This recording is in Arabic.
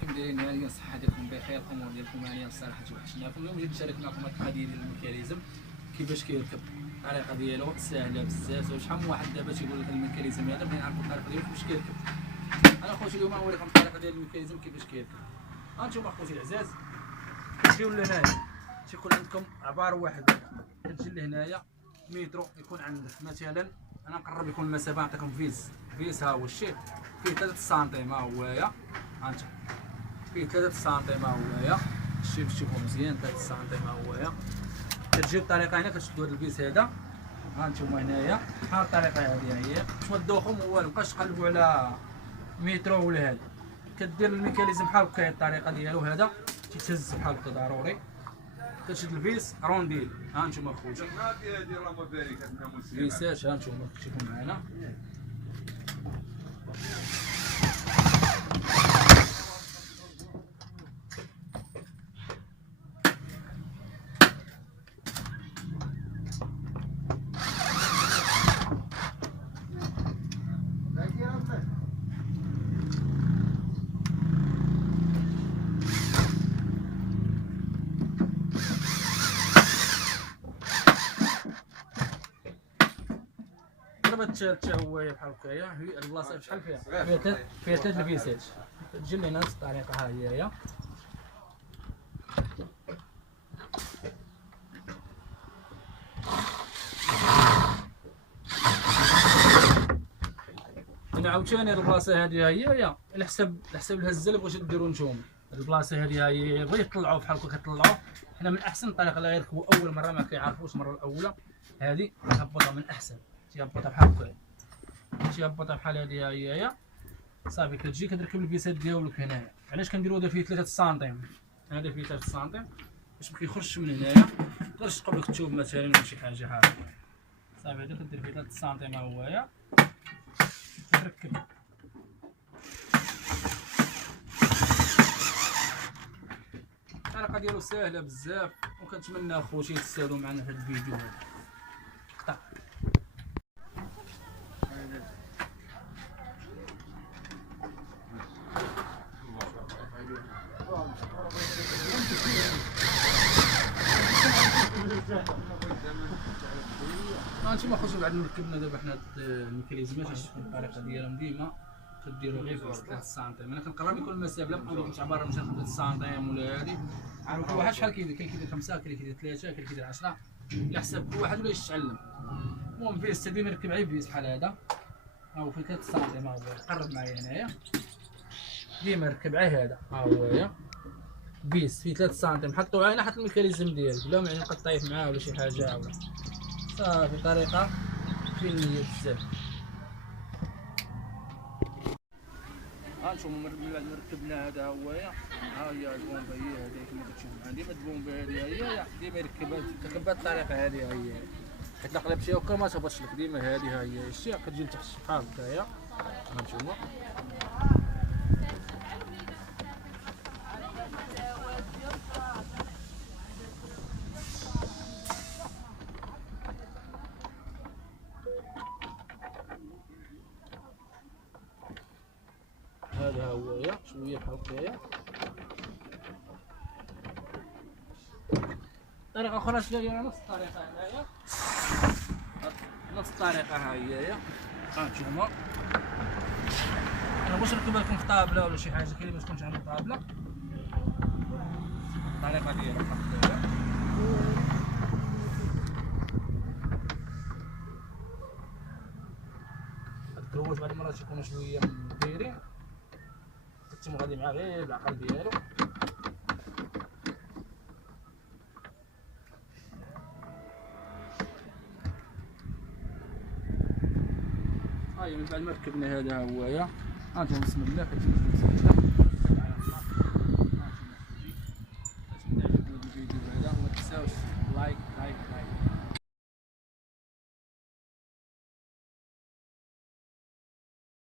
كيف دايرين؟ هانيه الصحه ديالكم بخير، الامور ديالكم هانيه الصراحه توحشناكم. اليوم جيت نشارك معكم هاد القضيه ديال الميكانيزم، كيفاش كيركب، الطريقه ديالو ساهله بزاف. شحال من واحد دابا تيقول لك الميكانيزم هذا بغينا نعرفوا الطريقه ديالو كيفاش كيركب. انا خوتي اليوم غنوريكم الطريقه ديال الميكانيزم كيفاش كيركب. هانتوما خوتي العزاز كتجيو لهنايا، تيكون عندكم عبار واحد، كتجي لهنايا مترو يكون عندك مثلا. انا نقرب لكم المسافه، نعطيكم فيس ها هو الشيء فيه 3 سنتيم، ها هويا هانت فيه 3 سنتيم، ها هويا الشيء باش تشوفوا مزيان 3 سنتيم، ها هويا. كتجي بطريقه هنا كتشدوا هذا الفيس هذا، ها نتوما هنايا بحال الطريقه هذه هي باش ما تدوخوا والو، مابقاش تقلبوا على مترو ولا هذا. كدير الميكانيزم بحال هكا، الطريقه ديالو هذا تيتهز بحال هكا ضروري. كتشد الفيس رونديل، ها نتوما خوتي فيسات، ها نتوما كتشوفوا معنا. ضربت حتى هو بحال هكايا، هي البلاصه شحال فيها 3 الفيسات. تجي لنا نفس الطريقه، ها هي هنا عاوتاني. البلاصه هذه هي على حسب الهزه اللي بغيتو ديروا نتوما. البلاصه هذه هي بغيتو تطلعوا بحال هكا كطلعوا. حنا من احسن الطريقه اللي غيركبوا اول مره ما كيعرفوش المره الاولى، هذه تهبطها من احسن. تيهبطها بحال هكا، تيهبطها بحال هذه هي صافي. كتجي كتركب الفيسات ديالك هنايا. علاش كنديروا هذا فيه 3 سنتيم؟ هذا فيه 3 سنتيم باش ما كيخرجش من هنايا، تقدرش تقب لك الثوب مثلا ولا شي حاجه هكا. صافي هذا كدير فيه 3 سنتيم، ها هويا كتركب. الطريقه ديالو ساهله بزاف، وكنتمنى اخوتي تستافدوا معنا في هذا الفيديو هذا. قطع هانتوما خوتي بعد ما ركبنا دابا حنا الميكانيزمات الطريقه ديالهم ديما كديروا غير في 3 سنتيم. انا كنقرب لكم المسافه، لا بقاو لكم تعبر مثلا 3 سنتيم ولا هادي. عارف كل واحد شحال كيدير، كاين كيدير 5، كاين كيدير 3، كاين كيدير 10، على حسب كل واحد ولا يتعلم. المهم فيس ديما نركب عليه فيس بحال هذا، ها هو في 3 سنتيم، ها هو قرب معايا هنايا. ديما ركب عليه هذا، ها هو فيس في 3 سنتيم. حطوا عينه، حط الميكانيزم ديالك بلا ما يبقى طايح معاه ولا شي حاجه ولا صافي. طريقه فنيه بزاف. هانتوما من بعد ما ركبنا هذا هويا، ها هي البومبا هي هذه كما كتشوفوا معنا. ديما البومبا هذه هي ديما يركبها بهذه الطريقه هذه هي. حيت لا قلبتيها هكا ما تهبطش لك. ديما هذه هي الشيء كتجي لتحت بحال هكايا، هانتوما. هذا هويا شويه بحال هكايا. طريقه اخرى ديالها نفس الطريقه هنايا، نفس الطريقه ها هي. هانتوما انا واش نركبها لكم في طابله ولا شي حاجه، كاين اللي ما تكونش عنده طابله. الطريقه ديالها بحال هكايا. هاد الكروج بعض المرات يكونوا شويه مديرين، كنتم غادي معاه غير بالعقل ديالو. هاي من بعد ما ركبنا هذا هويا، هانتوما بسم الله كتجي بسم الله.